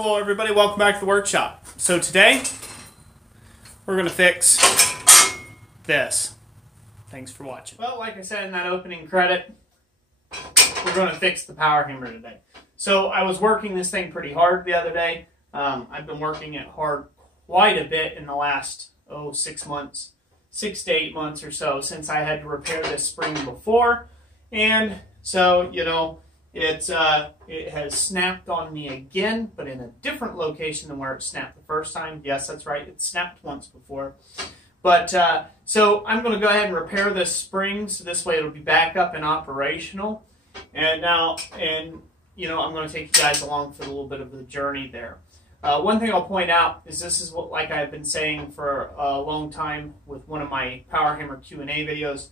Hello everybody, welcome back to the workshop. So today, we're going to fix this. Thanks for watching. Well, like I said in that opening credit, we're going to fix the power hammer today. So I was working this thing pretty hard the other day. I've been working it hard quite a bit in the last, 6 months, 6 to 8 months or so since I had to repair this spring before. And so, you know, it has snapped on me again, but in a different location than where it snapped the first time. Yes, that's right. It snapped once before. But so I'm going to go ahead and repair this spring so this way it'll be back up and operational. And you know, I'm going to take you guys along for a little bit of the journey there. One thing I'll point out is this is what, like I've been saying for a long time with one of my power hammer Q&A videos.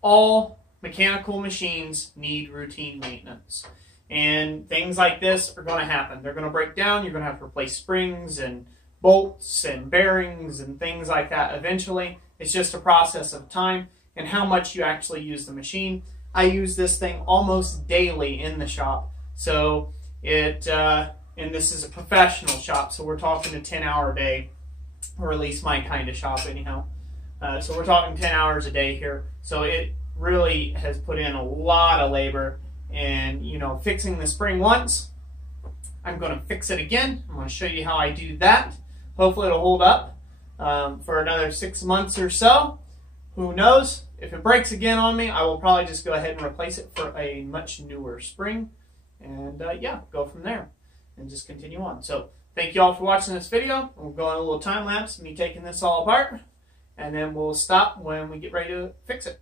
All mechanical machines need routine maintenance, and things like this are going to happen. They're going to break down. You're going to have to replace springs and bolts and bearings and things like that eventually. It's just a process of time and how much you actually use the machine. I use this thing almost daily in the shop, so and this is a professional shop, so we're talking a 10-hour day, or at least my kind of shop anyhow. So we're talking 10 hours a day here, so it really has put in a lot of labor. And you know, fixing the spring once, I'm going to fix it again. I'm going to show you how I do that. Hopefully it'll hold up for another 6 months or so. Who knows? If it breaks again on me, I will probably just go ahead and replace it for a much newer spring, and yeah, go from there and just continue on. So thank you all for watching this video. We'll go on a little time lapse of me taking this all apart, and then we'll stop when we get ready to fix it.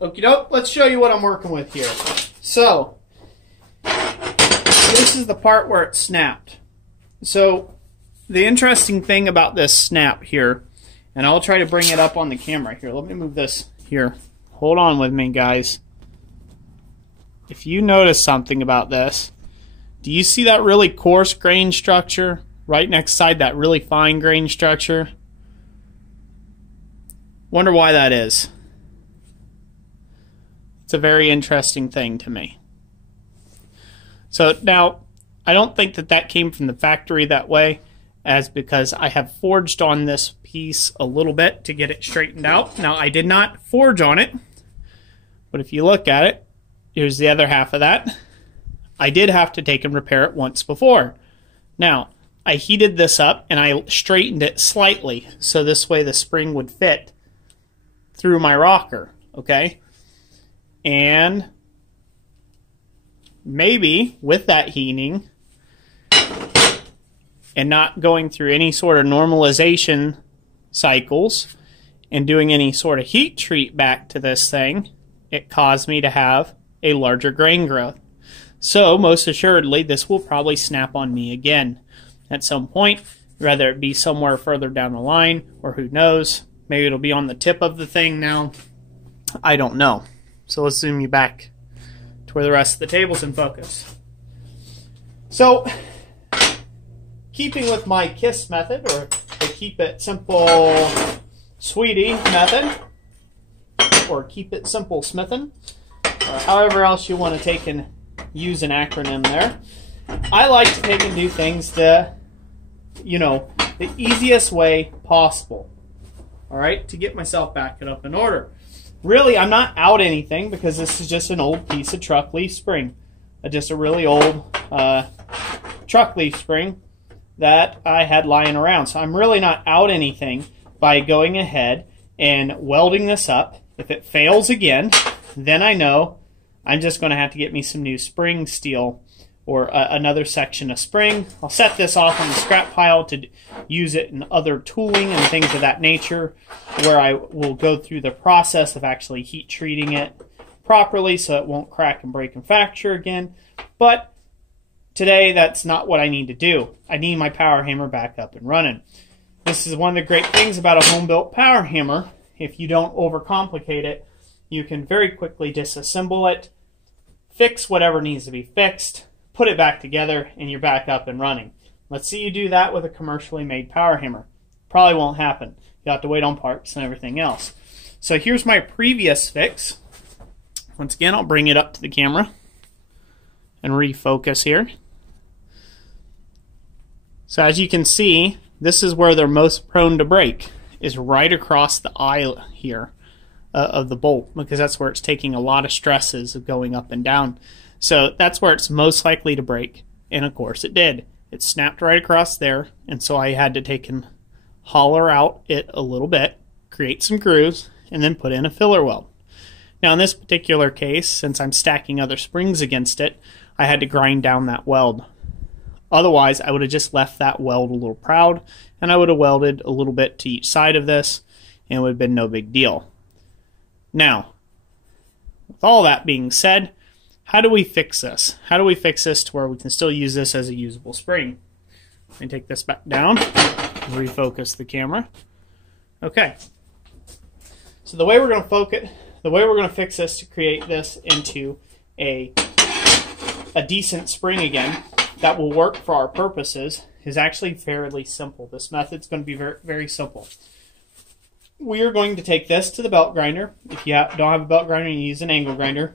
Okie doke, let's show you what I'm working with here. So, this is the part where it snapped. So, the interesting thing about this snap here, and I'll try to bring it up on the camera here. Let me move this here. Hold on with me, guys. If you notice something about this, do you see that really coarse grain structure right next side that really fine grain structure? Wonder why that is. It's a very interesting thing to me. So now, I don't think that that came from the factory that way, as because I have forged on this piece a little bit to get it straightened out. Now, I did not forge on it, but if you look at it, here's the other half of that. I did have to take and repair it once before. Now, I heated this up and I straightened it slightly, so this way the spring would fit through my rocker, okay? And maybe with that heating and not going through any sort of normalization cycles and doing any sort of heat treat back to this thing, it caused me to have a larger grain growth. So most assuredly, this will probably snap on me again at some point, whether it be somewhere further down the line, or who knows, maybe it'll be on the tip of the thing now. I don't know. So let's zoom you back to where the rest of the table's in focus. So, keeping with my KISS method, or the keep it simple sweetie method, or keep it simple smithin', or however else you want to take and use an acronym there, I like to take and do things the easiest way possible, all right, to get myself back up in order. Really, I'm not out anything because this is just an old piece of truck leaf spring. Just a really old truck leaf spring that I had lying around. So I'm really not out anything by going ahead and welding this up. If it fails again, then I know I'm just going to have to get me some new spring steel, or another section of spring. I'll set this off on the scrap pile to use it in other tooling and things of that nature, where I will go through the process of actually heat treating it properly so it won't crack and break and fracture again. But today, that's not what I need to do. I need my power hammer back up and running. This is one of the great things about a home-built power hammer. If you don't overcomplicate it, you can very quickly disassemble it, fix whatever needs to be fixed, put it back together, and you're back up and running. Let's see you do that with a commercially made power hammer. Probably won't happen. You'll have to wait on parts and everything else. So here's my previous fix. Once again, I'll bring it up to the camera and refocus here. So as you can see, this is where they're most prone to break, is right across the eye here of the bolt, because that's where it's taking a lot of stresses of going up and down. So that's where it's most likely to break, and of course it did. It snapped right across there, and so I had to take and holler out it a little bit, create some grooves, and then put in a filler weld. Now in this particular case, since I'm stacking other springs against it, I had to grind down that weld. Otherwise, I would have just left that weld a little proud, and I would have welded a little bit to each side of this, and it would have been no big deal. Now, with all that being said, how do we fix this? How do we fix this to where we can still use this as a usable spring? Let me take this back down, refocus the camera. Okay. So the way we're going to fix this to create this into a decent spring again that will work for our purposes is actually fairly simple. This method's going to be very, very simple. We are going to take this to the belt grinder. If you don't have a belt grinder, you use an angle grinder.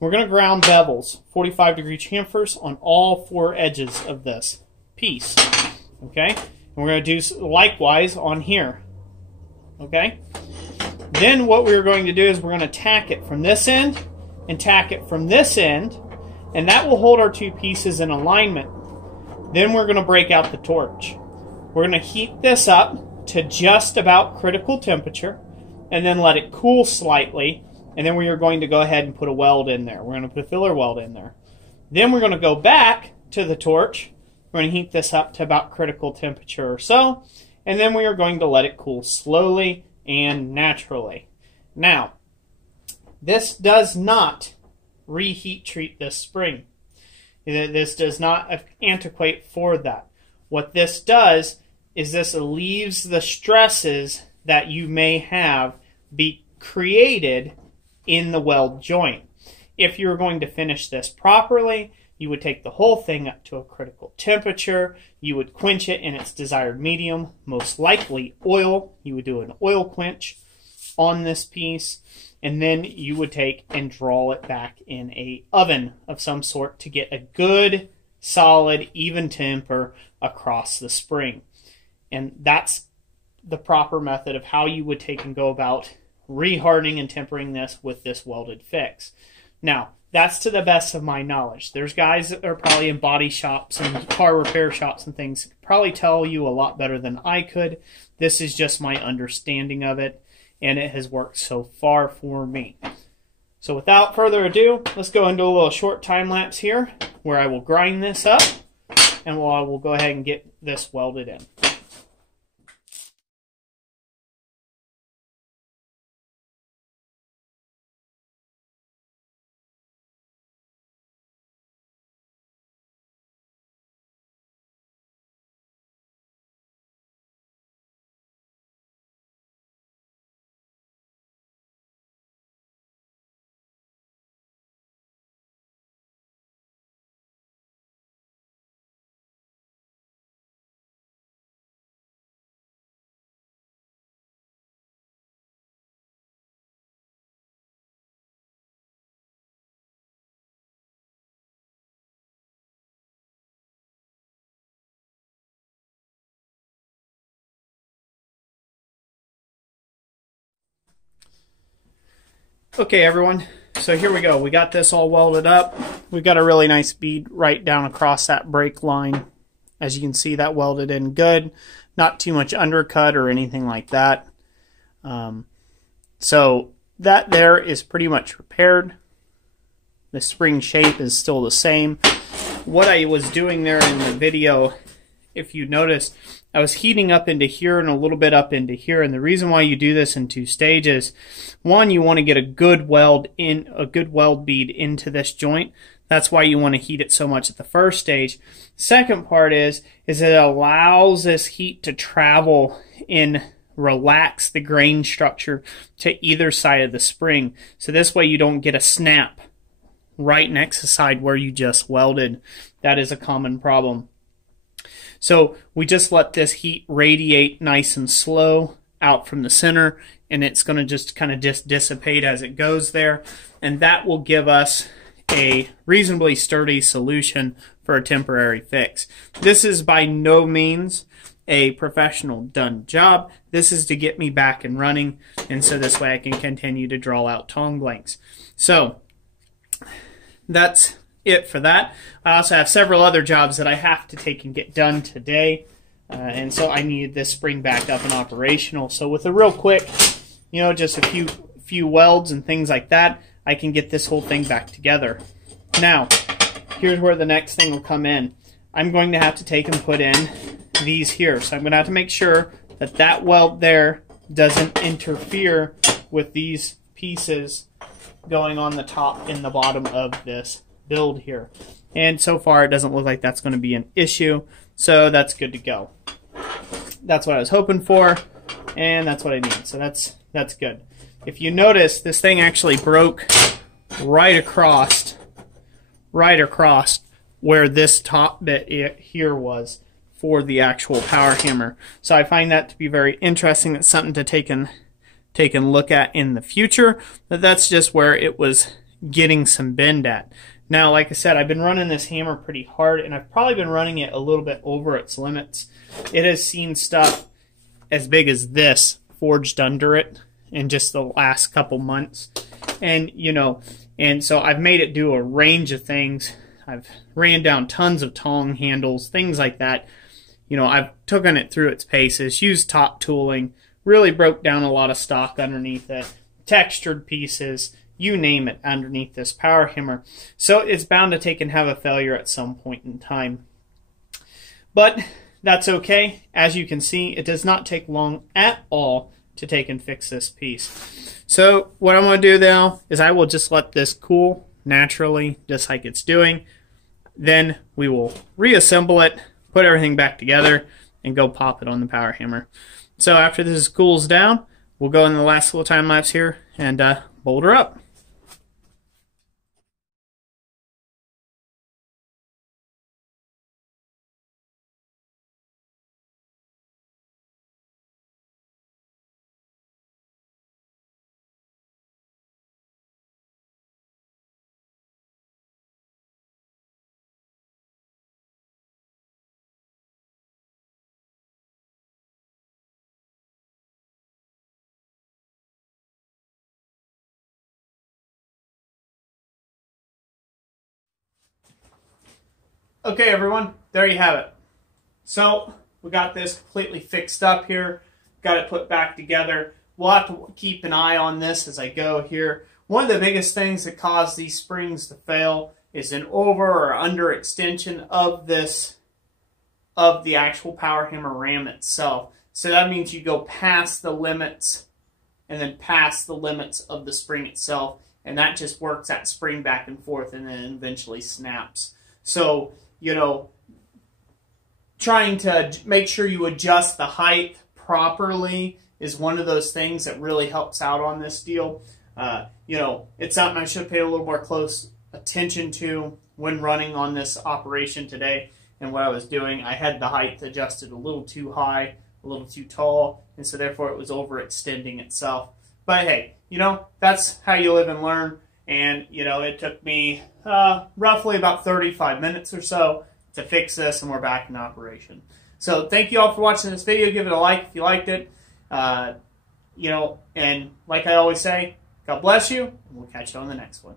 We're going to ground bevels, 45-degree chamfers on all 4 edges of this piece. Okay? And we're going to do likewise on here. Okay? Then what we're going to do is we're going to tack it from this end and tack it from this end, and that will hold our 2 pieces in alignment. Then we're going to break out the torch. We're going to heat this up to just about critical temperature and then let it cool slightly, and then we are going to go ahead and put a weld in there. We're going to put a filler weld in there. Then we're going to go back to the torch. We're going to heat this up to about critical temperature or so, and then we are going to let it cool slowly and naturally. Now, this does not reheat treat this spring. This does not antiquate for that. What this does is this leaves the stresses that you may have be created in the weld joint. If you were going to finish this properly, you would take the whole thing up to a critical temperature. You would quench it in its desired medium, most likely oil. You would do an oil quench on this piece, and then you would take and draw it back in a oven of some sort to get a good, solid, even temper across the spring. And that's the proper method of how you would take and go about rehardening and tempering this with this welded fix. Now, that's to the best of my knowledge. There's guys that are probably in body shops and car repair shops and things that could probably tell you a lot better than I could. This is just my understanding of it, and it has worked so far for me. So without further ado, let's go into a little short time lapse here where I will grind this up, and I will go ahead and get this welded in. Okay, everyone, so here we go. We got this all welded up. We've got a really nice bead right down across that break line. As you can see, that welded in good. Not too much undercut or anything like that. So that there is pretty much repaired. The spring shape is still the same. What I was doing there in the video, if you noticed, I was heating up into here and a little bit up into here, and the reason why you do this in 2 stages, one, you want to get a good weld bead into this joint. That's why you want to heat it so much at the first stage. Second part is it allows this heat to travel and relax the grain structure to either side of the spring. So this way you don't get a snap right next to the side where you just welded. That is a common problem. So we just let this heat radiate nice and slow out from the center, and it's going to just kind of dissipate as it goes there, and that will give us a reasonably sturdy solution for a temporary fix. This is by no means a professional done job. This is to get me back and running, and so this way I can continue to draw out tong blanks. So that's it for that. I also have several other jobs that I have to take and get done today, and so I needed this spring back up and operational. So with a real quick, you know, just a few welds and things like that, I can get this whole thing back together. Now, here's where the next thing will come in. I'm going to have to take and put in these here. So I'm going to have to make sure that that weld there doesn't interfere with these pieces going on the top and the bottom of this build here. And so far it doesn't look like that's going to be an issue, so that's good to go. That's what I was hoping for, and that's what I need. So that's good. If you notice, this thing actually broke right across where this top bit here was for the actual power hammer. So I find that to be very interesting. That's something to take and look at in the future. But that's just where it was getting some bend at. Now, like I said, I've been running this hammer pretty hard, and I've probably been running it a little bit over its limits. It has seen stuff as big as this forged under it in just the last couple months. And, you know, and so I've made it do a range of things. I've ran down tons of tong handles, things like that. You know, I've taken it through its paces, used top tooling, really broke down a lot of stock underneath it, textured pieces, you name it, underneath this power hammer. So it's bound to take and have a failure at some point in time. But that's okay. As you can see, it does not take long at all to take and fix this piece. So what I'm going to do now is I will just let this cool naturally, just like it's doing. Then we will reassemble it, put everything back together, and go pop it on the power hammer. So after this cools down, we'll go in the last little time lapse here and bolt her up. Okay, everyone, there you have it. So we got this completely fixed up here, got it put back together. We'll have to keep an eye on this as I go here. One of the biggest things that cause these springs to fail is an over or under extension of the actual power hammer ram itself. So that means you go past the limits and then past the limits of the spring itself, and that just works that spring back and forth and then eventually snaps. So, you know, trying to make sure you adjust the height properly is one of those things that really helps out on this deal. You know, it's something I should pay a little more close attention to when running on this operation today. And what I was doing, I had the height adjusted a little too high, a little too tall, and so therefore it was overextending itself. But hey, you know, that's how you live and learn. And, you know, it took me roughly about 35 minutes or so to fix this, and we're back in operation. So thank you all for watching this video. Give it a like if you liked it. You know, and like I always say, God bless you, and we'll catch you on the next one.